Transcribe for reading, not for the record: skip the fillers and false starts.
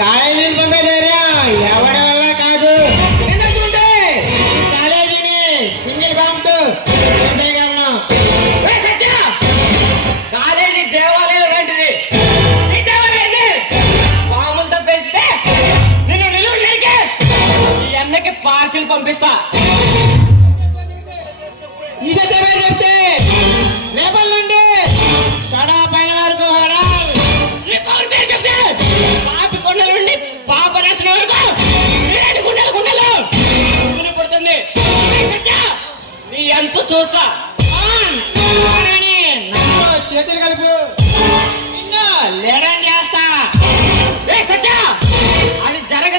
కాలేజీని పంపే ధైర్యం ఎవడి వల్ల కాదు. ఎందుకంటే ఈ కాలేజీని సింగిల్ పంపుతూ పంపేయగలను. కాలేజీ దేవాలయం లాంటిది. ఈ దేవాలయాన్ని పాములతో పెంచితే నిన్ను నిలువు లేకే ఈ అన్నకి పార్సిల్ పంపిస్తా. ఈ సత్యమే చెప్తే రేపటి నుండి కడా పైన వరకు ఈ పవన్ పేరు చెప్తే పాపి కొండల నుండి పాప రాసిన వరకు 7 గుండెలు గుండెలు పుడుతుంది. నీ ఎంత చూస్తా. చేతులు కలుపు.